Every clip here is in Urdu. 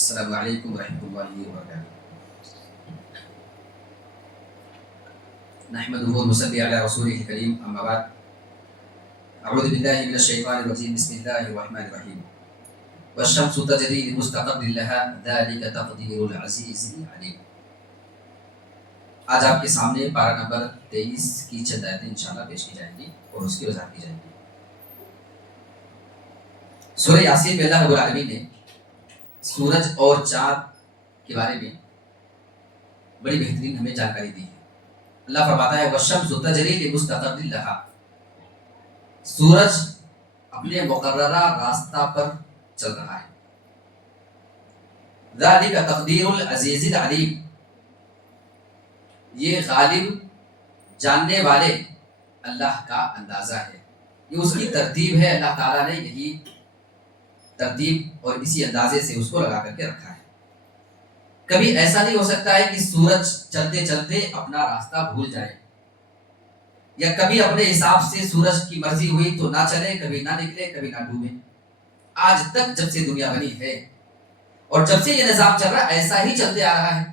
السلام علیکم ورحمۃ اللہ وبرکاتہ۔ نحمده ونصلي على رسوله الكريم، اما بعد، اعوذ باللہ من الشیطان الرجیم، بسم اللہ الرحمن الرحیم۔ والشمس تجری لمستقر لها ذلك تقدیر العزیز العلیم۔ آج آپ کے سامنے پارہ نمبر 23 کی چند آیتیں انشاءاللہ پیش کی جائیں گی اور اس کی وضاحت کی جائے گی۔ سورہ یاسین میں اللہ رب العالمین نے سورج اور چاند کے بارے میں بڑی بہترین ہمیں جانکاری دی ہے۔ اللہ فرماتا ہے وَالشَّمْسُ تَجْرِي لِمُسْتَقَرٍّ لَهَا، سورج اپنے مقررہ راستہ پر چل رہا ہے۔ ذَلِكَ تَقْدِيرُ الْعَزِيزِ الْعَلِيمِ، یہ غالب جاننے والے اللہ کا اندازہ ہے، یہ اس کی ترتیب ہے۔ اللہ تعالیٰ نے یہی ترتیب اور اسی اندازے سے اس کو لگا کر کے رکھا ہے۔ کبھی ایسا نہیں ہو سکتا ہے کہ سورج چلتے چلتے اپنا راستہ بھول جائے، یا کبھی اپنے حساب سے سورج کی مرضی ہوئی تو نہ چلے، کبھی نہ نکلے، کبھی نہ ڈوبے۔ آج تک جب سے دنیا بنی ہے اور جب سے یہ نظام چل رہا ہے ایسا ہی چلتے آ رہا ہے۔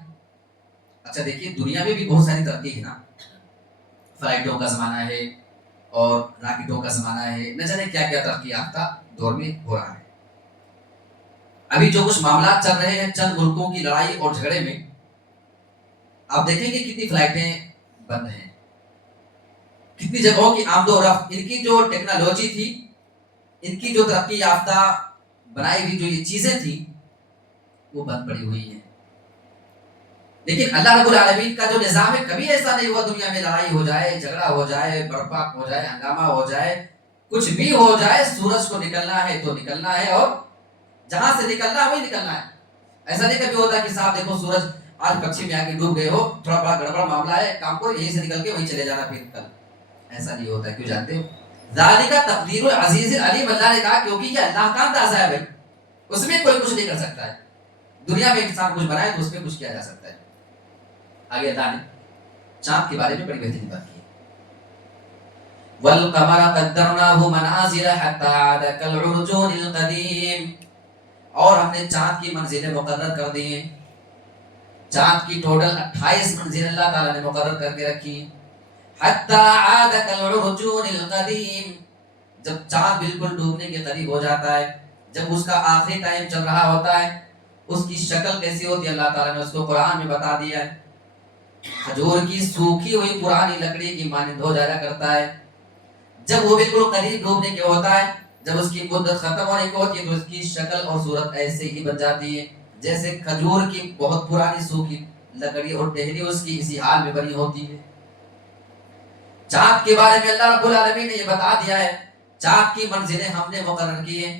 اچھا دیکھیے، دنیا میں بھی بہت ساری ترقی ہے نا، فلائٹوں کا زمانہ ہے اور راکٹوں کا زمانہ ہے، نہ جانے کیا کیا ترقی یافتہ دور میں ہو رہا ہے۔ ابھی جو کچھ معاملات چل رہے ہیں چند ملکوں کی لڑائی اور جھگڑے میں، آپ دیکھیں گے کتنی فلائٹیں بند ہیں، کتنی جگہوں کی آمد و رفت، ان کی جو ٹیکنالوجی تھی، ان کی جو ترقی یافتہ بنائی ہوئی جو یہ چیزیں تھیں وہ بند پڑی ہوئی ہیں۔ لیکن اللہ رب العالمین کا جو نظام ہے، کبھی ایسا نہیں ہوا دنیا میں لڑائی ہو جائے، جھگڑا ہو جائے، برپا ہو جائے، ہنگامہ ہو جائے، کچھ بھی ہو جائے، سورج کو نکلنا ہے تو نکلنا ہے اور جہاں سے نکلنا ہے وہی نکلنا ہے۔ ایسا نہیں کبھی ہوتا کہ صاحب دیکھو سورج آج پچھم میں آ کے ڈوب گئے ہو، تھوڑا بڑا گڑبڑ معاملہ ہے، کام کو یہیں سے نکل کے وہیں چلے جانا پھر کل، ایسا نہیں ہوتا۔ کیوں جانتے ہو؟ ذالک تقدیر العزیز العلیم، اللہ نے کہا کیونکہ یہ اللہ کا اندازہ ہے بھائی، اس میں کوئی کچھ نہیں کر سکتا ہے۔ دنیا میں انسان کچھ بنائے تو اس میں کچھ کیا جا سکتا ہے۔ آگے اللہ نے چاند کے بارے میں بڑی بہترین بات کی ہے، والقمر قدرناہ منازل حتی عاد کالعرجون القدیم، اور ہم نے چاند کی منزلیں مقرر کر دی ہیں۔ چاند کی ٹوٹل 28 منزلیں اللہ تعالیٰ نے مقرر کر کے رکھی ہیں۔ حتی عاد کالعرجون القدیم، جب چاند بالکل ڈوبنے کے قریب ہو جاتا ہے، جب اس کا آخری ٹائم چل رہا ہوتا ہے، اس کی شکل کیسی ہوتی ہے اللہ تعالیٰ نے اس کو قرآن میں بتا دیا ہے۔ کھجور کی سوکھی ہوئی پرانی لکڑی کی مانند ہو جایا کرتا ہے۔ جب وہ بالکل قریب ڈوبنے کے ہوتا ہے، جب اس کی مدت ختم ہونے کو ہوتی ہے تو اس کی شکل اور صورت ایسے ہی بن جاتی ہے جیسے کھجور کی بہت پرانی سوکھی لکڑی اور ٹہنی اس کی اسی حال میں بنی ہوتی ہے۔ چاند کے بارے میں اللہ رب العالمین نے یہ بتا دیا ہے، چاند کی منزلیں ہم نے مقرر کی ہیں۔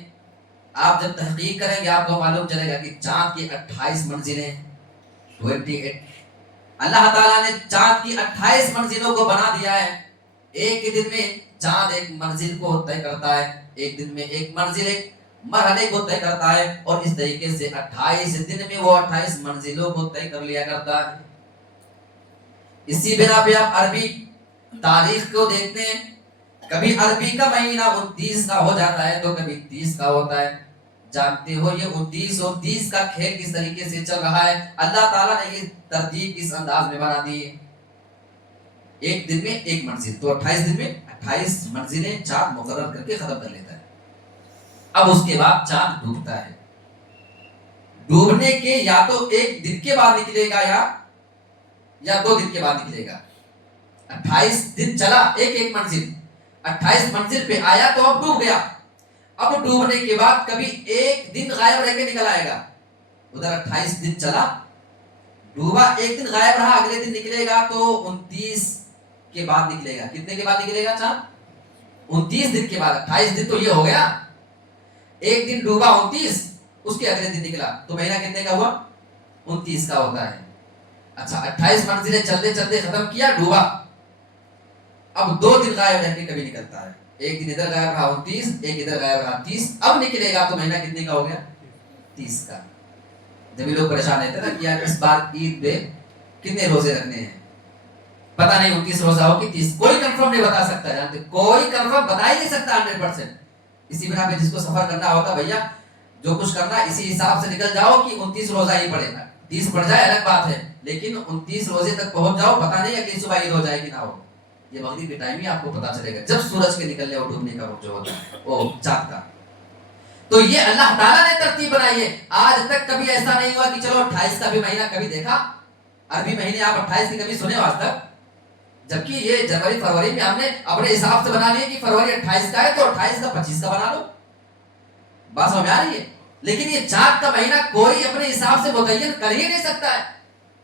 آپ جب تحقیق کریں گے آپ کو معلوم چلے گا کہ چاند کی 28 منزلیں 28، اللہ تعالیٰ نے چاند کی 28 منزلوں کو بنا دیا ہے۔ ایک ہی دن میں چاند ایک منزل کو طے کرتا ہے، ایک دن میں ایک منزل ایک مرحلے کو طے کرتا ہے، اور اس طریقے سے 28 دن میں وہ 28 منزلوں کو طے کر لیا کرتا ہے۔ اسی بنا پہ آپ عربی تاریخ کو دیکھتے ہیں، کبھی عربی کا مہینہ 29 کا ہو جاتا ہے تو کبھی 30 کا ہوتا ہے۔ جانتے ہو یہ 29 اور 30 کا کھیل کس طریقے سے چل رہا ہے؟ اللہ تعالیٰ نے یہ ترتیب اس انداز میں بنا دی ہے، ایک دن میں ایک منزل، تو 28 دن میں 28 منزلیں چاند مقرر کر کے ختم کر لیتا ہے۔ اب اس کے بعد چاند ڈوبتا ہے، ڈوبنے کے یا تو ایک دن کے بعد نکلے گا یا 2 دن کے بعد نکلے گا۔ 28 دن چلا ایک منزل، 28 منزل پہ آیا تو اب ڈوب گیا۔ اب ڈوبنے کے بعد کبھی ایک دن غائب رہ کے نکل آئے گا، ادھر 28 دن چلا ڈوبا، ایک دن غائب رہا، اگلے دن نکلے گا تو 29 کے بعد نکلے گا۔ کتنے کے بعد نکلے گا چاند؟ 29 دن کے بعد۔ 28 دن تو یہ ہو گیا، ایک دن ڈوبا 29، اس کے اگلے دن نکلا تو مہینہ کتنے کا ہوا؟ 29 کا ہوتا ہے۔ اچھا 28 منزلیں چلتے چلتے ختم کیا، ڈوبا، اب 2 دن غائب رہ کے کبھی نکلتا ہے، ایک دن ادھر غائب رہا 29، ایک ادھر غائب رہا 30، اب نکلے گا تو مہینہ کتنے کا ہو گیا؟ 30 کا۔ جب یہ لوگ پریشان رہتے نا کہ یار اس بار عید پہ کتنے روزے رکھنے ہیں، پتہ نہیں 29 روزہ ہو کہ 30، کوئی کنفرم نہیں بتا سکتا، جانتے کوئی کنفرم بتا ہی نہیں سکتا 100%۔ اسی بنا پہ جس کو سفر کرنا ہوتا بھیا جو کچھ کرنا اسی حساب سے نکل جاؤ کہ 29 روزہ ہی پڑے گا. 30 پڑ جائے الگ بات ہے, لیکن 29 روزے تک پہنچ جاؤ, پتہ نہیں اگلی صبح عید ہو جائے کہ نہ ہو. یہ مغرب کے ٹائم ہی آپ کو پتہ چلے گا جب سورج کے نکلنے اور ڈوبنے کا وقت جو ہوتا ہے وہ چاند کا. تو یہ اللہ تعالیٰ نے ترتیب بنائی ہے. آج تک کبھی ایسا نہیں ہوا کہ چلو 28 کا بھی مہینہ کبھی دیکھا, عربی مہینے آپ 28 کی کبھی سنے آج تک؟ جبکہ یہ جنوری فروری میں ہم نے اپنے حساب سے بنا لیا کہ فروری 28 کا ہے تو 28 کا 25 کا بنا لو, بات سمجھ آ رہی ہے. لیکن یہ چاند کا مہینہ کوئی اپنے حساب سے متعین کر ہی نہیں سکتا ہے.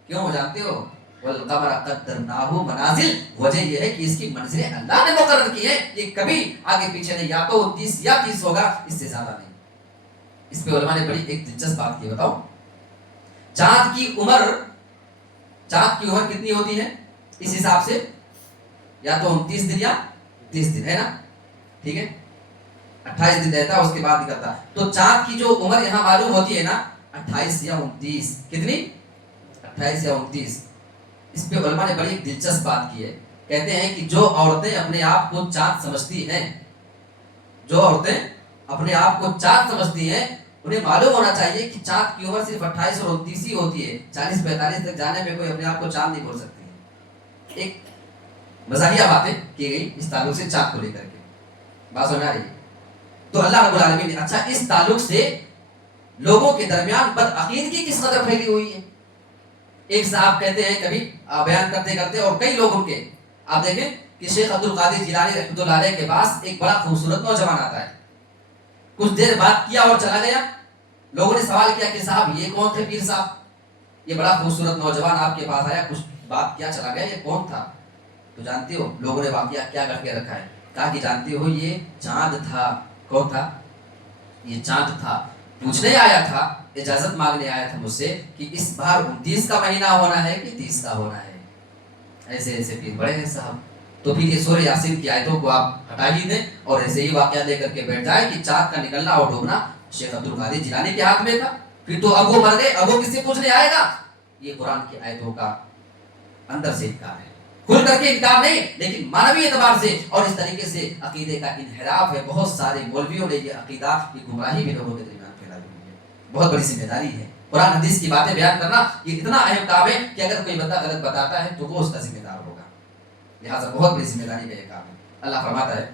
کیوں جانتے ہو؟ والقمر قدرناہ منازل, وجہ یہ ہے کہ اس کی منزلیں اللہ نے مقرر کی ہیں. یہ کبھی آگے پیچھے نہیں, یا تو 29 یا 30 ہوگا, اس سے زیادہ نہیں. اس پہ علماء نے بڑی ایک دلچسپ بات کی, بتاؤ چاند کی عمر کتنی ہوتی ہے اس حساب سے؟ یا تو 29 دن یا 30 دن ہے نا, ٹھیک ہے, 28 دن رہتا ہے اس کے بعد نکلتا. تو چاند کی جو عمر یہاں معلوم ہوتی ہے نا 28 یا 29, کتنی 28 یا 29. اس پہ علماء نے بڑی دلچسپ بات کی ہے. کہتے ہیں کہ جو عورتیں اپنے آپ کو چاند سمجھتی ہیں, انہیں معلوم ہونا چاہیے کہ چاند کی عمر صرف 28 اور 29 ہی ہوتی ہے. 40-45 تک جانے میں کوئی اپنے آپ کو چاند نہیں بول سکتی. ایک مزاحیہ باتیں کی گئی اس تعلق سے چاند کو لے کر کے, بات سمجھ آ رہی ہے؟ تو اللہ رب العالمین نے اچھا اس تعلق سے لوگوں کے درمیان بدعقیدگی کس قدر پھیلی ہوئی ہے. ایک صاحب کہتے ہیں کبھی بیان کرتے کرتے, اور کئی لوگ ان کے, آپ دیکھیں کہ شیخ عبد القادر جیلانی رحمۃ اللہ علیہ کے پاس ایک بڑا خوبصورت نوجوان آتا ہے. کچھ دیر بات کیا اور چلا گیا. لوگوں نے سوال کیا کہ صاحب یہ کون تھے پیر صاحب, یہ بڑا خوبصورت نوجوان آپ کے پاس آیا, کچھ بات کیا چلا گیا, یہ کون تھا؟ تو جانتے ہو لوگوں نے واقعہ کیا کر کے رکھا ہے, کہا کہ جانتے ہو یہ چاند تھا. کون تھا؟ یہ چاند تھا. پوچھنے آیا تھا, اجازت مانگنے آیا تھا مجھ سے کہ اس بار 29 کا مہینہ ہونا ہے کہ 30 کا ہونا ہے. ایسے ایسے پیر بڑے ہیں صاحب. تو پھر یہ سورہ یاسین کی آیتوں کو آپ ہٹا ہی دیں اور ایسے ہی واقعہ لے کر کے بیٹھ جائے کہ چاند کا نکلنا اور ڈوبنا شیخ عبد القادر جیلانی کے ہاتھ میں تھا. پھر تو اب وہ مر گئے, اب وہ کس سے پوچھنے آئے گا؟ یہ قرآن کی آیتوں کا اندر سے انکار ہے, کھل کر کے انکار نہیں, لیکن مانوی اعتبار سے اور اس طریقے سے عقیدے کا انحراف ہے. بہت سارے مولویوں نے یہ عقیدہ, یہ گمراہی بھی لوگوں کے درمیان پھیلائی ہوئی ہے. بہت بڑی ذمہ داری ہے. قرآن حدیث کی باتیں بیان کرنا یہ اتنا اہم کام ہے کہ اگر کوئی بندہ غلط بتاتا ہے تو وہ اس کا ذمہ دار ہوگا. لہٰذا بہت بڑی ذمہ داری کا یہ کام ہے. اللہ فرماتا ہے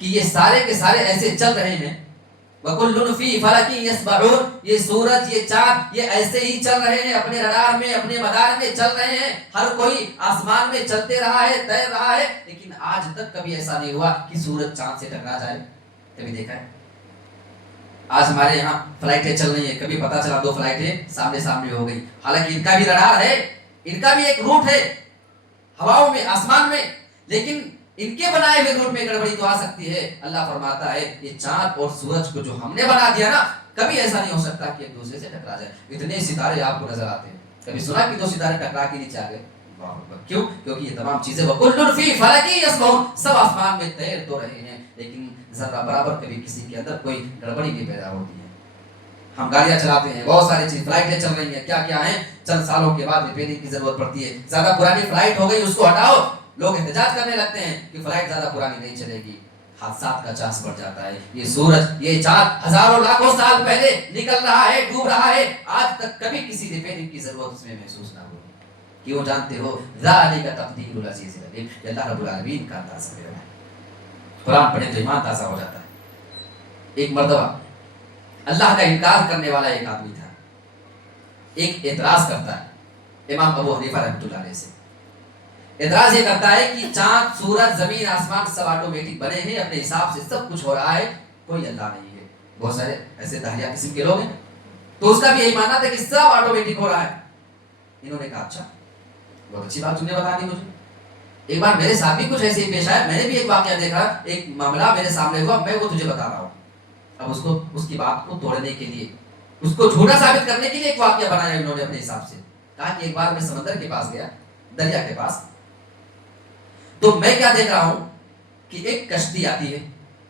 کہ یہ سارے کے سارے ایسے چل رہے ہیں, وَكُلٌّ فِي فَلَكٍ يَسْبَحُونَ, یہ سورج, یہ چاند, یہ ایسے ہی چل رہے ہیں, اپنے رڈار میں, اپنے مدار میں چل رہے ہیں. ہر کوئی آسمان میں چلتے رہا ہے, تیر رہا ہے, لیکن آج تک کبھی ایسا نہیں ہوا کہ سورج چاند سے ٹکرا جائے. کبھی دیکھا ہے؟ آج ہمارے یہاں فلائٹیں چل رہی ہیں, کبھی پتا چلا 2 فلائٹیں سامنے سامنے ہو گئی, حالانکہ ان کا بھی رڈار ہے, ان کا بھی ایک روٹ ہے ہواؤں میں, آسمان میں, لیکن ان کے بنائے ہوئے روٹ میں گڑبڑی تو آ سکتی ہے. اللہ فرماتا ہے یہ چاند اور سورج کو جو ہم نے بنا دیا نا, کبھی ایسا نہیں ہو سکتا کہ ایک دوسرے سے ٹکرا جائے. اتنے ستارے آپ کو نظر آتے ہیں, کبھی سنا کہ 2 ستارے ٹکرا کے نیچے آ گئے؟ کیوں؟ کیونکہ یہ تمام چیزیں وَكُلٌّ فِي فَلَكٍ يَسْبَحُونَ, سب آسمان میں تیر تو رہے ہیں, لیکن ذرہ برابر کبھی کسی کے اندر کوئی گڑبڑی بھی پیدا ہوتی ہے. ہم گاڑیاں چلاتے ہیں, بہت ساری چیز, فلائٹیں چل رہی ہیں, کیا کیا ہیں, چند سالوں کے بعد ریپیئرنگ کی ضرورت پڑتی ہے. زیادہ پرانی فلائٹ ہو گئی, اس کو ہٹاؤ, لوگ احتجاج کرنے لگتے ہیں کہ فلائٹ زیادہ پرانی نہیں چلے گی, حادثات کا چانس بڑھ جاتا ہے. یہ سورج, یہ چاند ہزاروں لاکھوں سال پہلے نکل رہا ہے, ڈوب رہا ہے, آج تک کبھی کسی ریپیئرنگ کی ضرورت اس میں محسوس نہ ہوئی. کیوں جانتے ہو؟ ذالک تقدیر العزیز العلیم, اللہ رب العالمین کا انداز ہے. قرآن پڑھے تو ایمان تازہ ہو جاتا ہے. ایک مرتبہ اللہ کا انکار کرنے والا ایک آدمی تھا, ایک اعتراض کرتا ہے امام ابو حنیفہ رحمۃ اللہ علیہ سے. اعتراض یہ کرتا ہے کہ چاند, سورج, زمین, آسمان سب آٹومیٹک بنے ہیں, اپنے حساب سے سب کچھ ہو رہا ہے, کوئی اللہ نہیں ہے. بہت سارے ایسے داہیہ قسم کے لوگ ہیں, تو اس کا بھی یہی ماننا تھا کہ سب آٹومیٹک ہو رہا ہے. انہوں نے کہا اچھا, بہت اچھی بات تم نے بتا دی مجھے. ایک بار میرے ساتھ بھی کچھ ایسے ہی پیش آیا, میں نے بھی ایک واقعہ دیکھا, ایک معاملہ میرے سامنے ہوا, میں وہ تجھے بتا رہا ہوں. اب اس کی بات کو توڑنے کے لیے, اس کو جھوٹا ثابت کرنے کے لیے ایک واقعہ بنایا انہوں نے اپنے حساب سے. کہا کہ ایک بار میں سمندر کے پاس گیا, دریا کے پاس, تو میں کیا دیکھ رہا ہوں کہ ایک کشتی آتی ہے,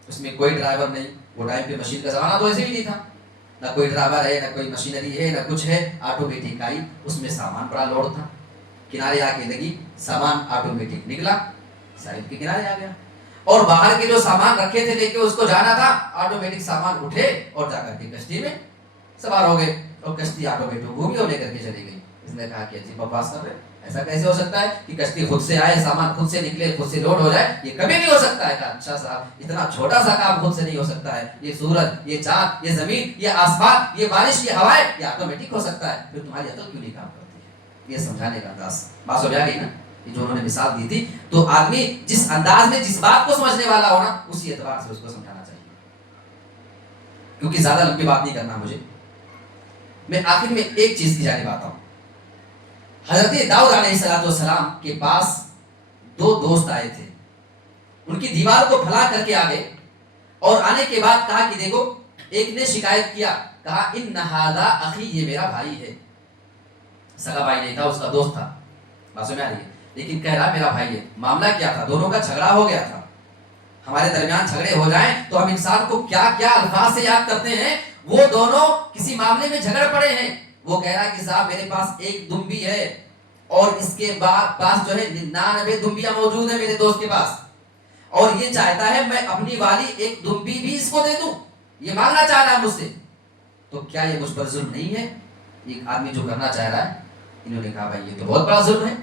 اس میں کوئی ڈرائیور نہیں. وہ ٹائم پہ مشین کا زمانہ تو ایسے بھی نہیں تھا, نہ کوئی ڈرائیور ہے, نہ کوئی مشینری ہے, نہ کچھ ہے, آٹومیٹک آئی. اس میں سامان بڑا لوڈ تھا, کنارے آ کے لگی, سامان آٹومیٹک نکلا, ساحل کے کنارے آ گیا. اور باہر کے جو سامان رکھے تھے لے کے اس کو جانا تھا، آٹومیٹک سامان اٹھے اور جا کر کے کشتی میں سوار ہو گئے اور کشتی آٹومیٹک گھومی اور لے کر کے چلی گئی۔ اس نے کہا کہ عجیب بکواس کر رہے، ایسا کیسے ہو سکتا ہے کہ کشتی خود سے آئے، سامان خود سے نکلے، خود سے لوڈ ہو جائے، یہ کبھی نہیں ہو سکتا ہے۔ کہا اچھا صاحب، اتنا چھوٹا سا کام خود سے نہیں ہو سکتا ہے، یہ سورج، یہ چاند، یہ زمین، یہ آسمان، یہ بارش، یہ ہوائیں، یہ آٹومیٹک ہو سکتا ہے، پھر تمہاری عقل کیوں نہیں کام کرتی ہے؟ یہ سمجھانے کا انداز بات سمجھا گئی نا، یہ جو انہوں نے مثال دی تھی۔ تو آدمی جس انداز میں جس بات کو سمجھنے والا ہو نا، اسی اعتبار سے اس کو سمجھانا چاہیے۔ کیونکہ زیادہ لمبی بات نہیں کرنا مجھے، میں آخر میں ایک چیز کی جانب آتا ہوں۔ حضرت داؤد علیہ السلام کے پاس دو دوست آئے تھے، ان کی دیوار کو پھلا کر کے آ گئے، اور آنے کے بعد کہا کہ دیکھو، ایک نے شکایت کیا، کہا ان ھذا اخی، یہ میرا بھائی ہے، سگا بھائی نہیں تھا، اس کا دوست تھا، بات سمجھ آ رہی ہے، لیکن کہہ رہا میرا بھائی ہے۔ معاملہ کیا تھا؟ دونوں کا جھگڑا ہو گیا تھا۔ ہمارے درمیان جھگڑے ہو جائیں تو ہم انسان کو کیا کیا الفاظ سے یاد کرتے ہیں، وہ دونوں کسی معاملے میں جھگڑ پڑے ہیں، وہ کہہ رہا ہے کہ صاحب میرے پاس ایک دمبی ہے اور اس کے پاس جو ہے 99 دمبیاں موجود ہیں میرے دوست کے پاس، اور یہ چاہتا ہے میں اپنی والی ایک دمبی بھی اس کو دے دوں، یہ مانگنا چاہ رہا ہے مجھ سے، تو کیا یہ مجھ پر ظلم نہیں ہے؟ ایک آدمی جو کرنا چاہ رہا ہے، انہوں نے کہا بھائی یہ تو بہت بڑا ظلم ہے،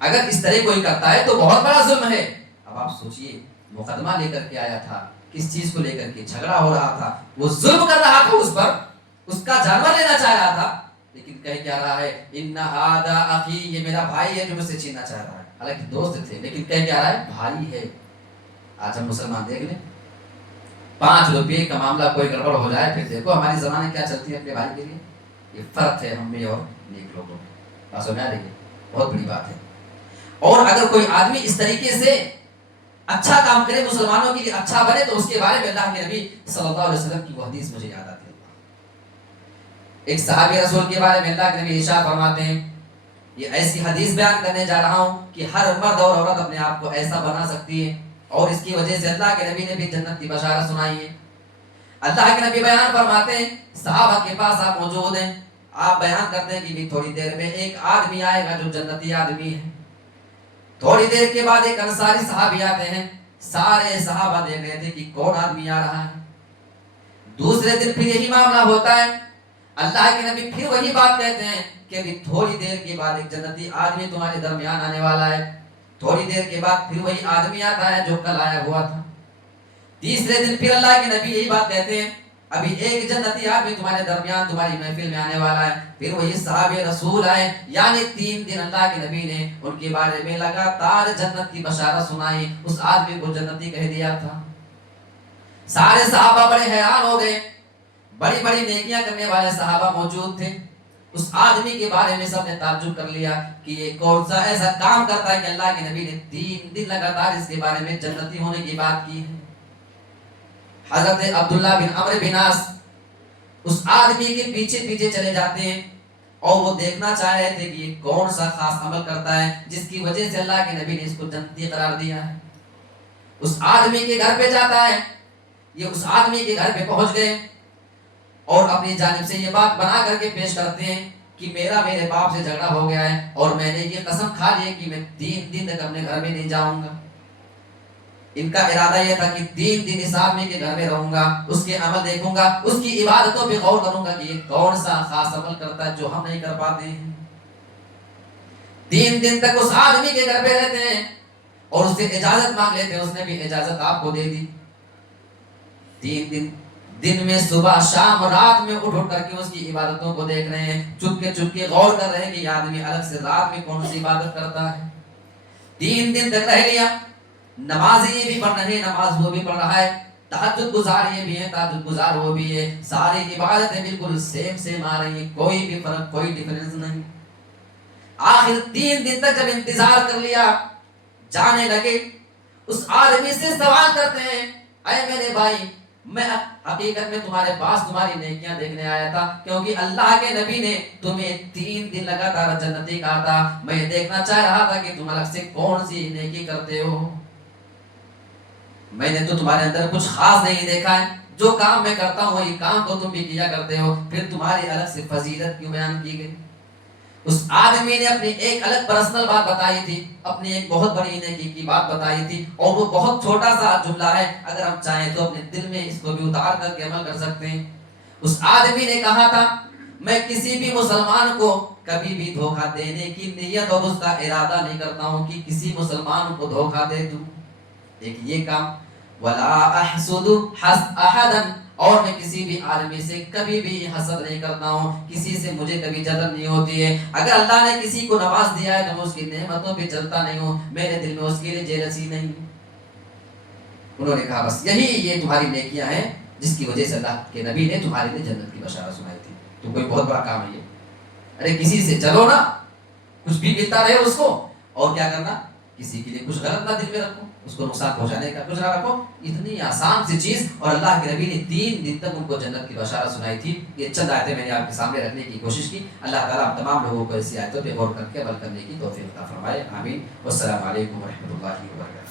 اگر اس طرح کوئی کرتا ہے تو بہت بڑا ظلم ہے۔ اب آپ سوچئے، مقدمہ لے کر کے آیا تھا، کس چیز کو لے کر کے؟ جھگڑا ہو رہا تھا، وہ ظلم کر رہا تھا اس پر، اس کا جانور لینا چاہ رہا تھا، لیکن کہہ کیا رہا ہے ان ھذا اخی، یہ میرا بھائی ہے جو مجھ سے چھیننا چاہ رہا ہے۔ حالانکہ دوست تھے، لیکن کہہ کیا رہا ہے؟ بھائی ہے۔ آج ہم مسلمان دیکھ لیں، 5 روپے کا معاملہ کوئی گڑبڑ ہو جائے، پھر دیکھو ہماری زبانیں کیا چلتی ہے اپنے بھائی کے لیے۔ یہ فرق ہے ہم میں اور نیک لوگوں میں، بات سمجھ آ رہی ہے؟ بہت بڑی بات ہے۔ اور اگر کوئی آدمی اس طریقے سے اچھا کام کرے، مسلمانوں کے لیے اچھا بنے، تو اس کے بارے میں اللہ کے نبی صلی اللہ علیہ وسلم کی وہ حدیث مجھے یاد آتی ہے۔ ایک صحابی رسول کے بارے میں اللہ کے نبی ارشاد فرماتے ہیں، یہ ایسی حدیث بیان کرنے جا رہا ہوں کہ ہر مرد اور عورت اپنے آپ کو ایسا بنا سکتی ہے، اور اس کی وجہ سے اللہ کے نبی نے بھی جنت کی بشارت سنائی ہے۔ اللہ کے نبی بیان فرماتے ہیں، صحابہ کے پاس آپ موجود ہیں، آپ بیان کرتے ہیں کہ بھی تھوڑی دیر میں ایک آدمی آئے گا جو جنتی آدمی ہے۔ تھوڑی دیر کے بعد ایک انصاری صحابی آتے ہیں، سارے صحابہ دیکھ رہے تھے کہ کون آدمی آ رہا ہے۔ دوسرے دن پھر یہی معاملہ ہوتا ہے، اللہ کے نبی پھر وہی بات کہتے ہیں کہ بھی تھوڑی دیر کے بعد ایک جنتی آدمی تمہارے درمیان آنے والا ہے۔ تھوڑی دیر کے بعد پھر وہی آدمی آتا ہے جو کل آیا ہوا تھا۔ تیسرے دن پھر اللہ کے نبی یہی بات کہتے ہیں، ابھی ایک جنتی آدمی تمہارے درمیان تمہاری محفل میں آنے والا ہے۔ پھر وہی صحابہ رسول آئے، یعنی 3 دن اللہ کے نبی نے ان کے بارے میں لگاتار جنت کی بشارت سنائی، اس آدمی کو جنتی کہہ دیا تھا۔ سارے صحابہ بڑے حیران ہو گئے، بڑی بڑی نیکیاں کرنے والے صحابہ موجود تھے، اس آدمی کے بارے میں سب نے تعجب کر لیا کہ یہ کون سا ایسا کام کرتا ہے کہ اللہ کے نبی نے 3 دن لگاتار اس کے بارے میں جنتی ہونے کی بات کی ہے۔ حضرت عبداللہ بن عمرو بن عاص اس آدمی کے پیچھے پیچھے چلے جاتے ہیں، اور وہ دیکھنا چاہ رہے تھے کہ یہ کون سا خاص عمل کرتا ہے جس کی وجہ سے اللہ کے نبی نے اس کو جنتی قرار دیا ہے۔ اس آدمی کے گھر پہ جاتا ہے، یہ اس آدمی کے گھر پہ پہنچ گئے اور اپنی جانب سے یہ بات بنا کر کے پیش کرتے ہیں کہ میرا میرے باپ سے جھگڑا ہو گیا ہے، اور میں نے یہ قسم کھا لی کہ میں 3 دن تک اپنے گھر میں نہیں جاؤں گا۔ ان کا ارادہ یہ تھا کہ 3 دن اس آدمی کے گھر میں رہوں گا، اس کے عمل دیکھوں گا، اس کی عبادتوں پہ غور کروں گا کہ یہ کون سا خاص عمل کرتا ہے جو ہم نہیں کر پاتے ہیں۔ 3 دن تک اس آدمی کے گھر پہ رہتے ہیں اور اس سے اجازت مانگ لیتے ہیں، اس نے بھی اجازت آپ کو دے دی۔ 3 دن میں صبح شام رات میں اٹھ کر کے اس کی عبادتوں کو دیکھ رہے ہیں، چپ کے غور کر رہے ہیں کہ یہ آدمی الگ سے رات میں کون سی عبادت کرتا ہے۔ 3 دن تک رہ لیا، نماز یہ بھی پڑھ رہے ہیں، نماز وہ بھی پڑھ رہا ہے، تہجد گزار یہ بھی ہے، تہجد گزار وہ بھی ہے، ساری عبادتیں بالکل سیم آ رہی ہیں، کوئی بھی فرق، کوئی ڈیفرنس نہیں۔ آخر 3 دن تک جب انتظار کر لیا، جانے لگے، اس آدمی سے سوال کرتے ہیں، اے میرے بھائی، میں حقیقت میں تمہارے پاس تمہاری نیکیاں دیکھنے آیا تھا، کیونکہ اللہ کے نبی نے تمہیں 3 دن لگاتار جنتی کہا تھا، میں دیکھنا چاہ رہا تھا کہ تم الگ سے کون سی نیکی کرتے ہو۔ میں نے تو تمہارے اندر کچھ خاص نہیں دیکھا ہے، جو کام میں کرتا ہوں وہی کام تو تم بھی کیا کرتے ہو، پھر تمہاری الگ سے فضیلت کیوں بیان کی گئی؟ اس آدمی نے اپنی ایک الگ پرسنل بات بتائی تھی، اپنی ایک بہت بڑی نیکی کی بات بتائی تھی، اور وہ بہت چھوٹا سا جملہ ہے، اگر ہم چاہیں تو اپنے دل میں اس کو بھی اتار کر کے عمل کر سکتے ہیں۔ اس آدمی نے کہا تھا میں کسی بھی مسلمان کو کبھی بھی دھوکہ دینے کی نیت اور اس کا ارادہ نہیں کرتا ہوں کہ کسی مسلمان کو دھوکہ دے دوں، ایک یہ کام، ولا احسد احدا، اور میں کسی بھی آدمی سے کبھی بھی حسد نہیں کرتا ہوں، کسی سے مجھے کبھی جلن نہیں ہوتی ہے، اگر اللہ نے کسی کو نواز دیا ہے تو میں اس کی نعمتوں پہ جلتا نہیں ہوں، میرے دل میں اس کے لیے جیلسی نہیں۔ انہوں نے کہا بس یہی یہ تمہاری نیکیاں ہیں جس کی وجہ سے اللہ کے نبی نے تمہارے لیے جنت کی بشارت سنائی تھی، تو کوئی بہت بڑا کام ہے یہ۔ ارے کسی سے چلو نا، کچھ بھی ملتا رہے اس کو، اور کیا کرنا، کسی کے لیے کچھ غلط نہ دل میں رکھو، اس کو نقصان پہنچانے کا کچھ نہ رکھو، اتنی آسان سی چیز، اور اللہ کے نبی نے 3 دن تک ان کو جنت کی بشارت سنائی تھی۔ یہ چند آیتیں میں نے آپ کے سامنے رکھنے کی کوشش کی، اللہ تعالیٰ ہم تمام لوگوں کو ایسی آیتوں پہ غور کر کے عمل کرنے کی توفیق عطا فرمائے، آمین۔ والسلام علیکم ورحمۃ اللہ وبرکاتہ۔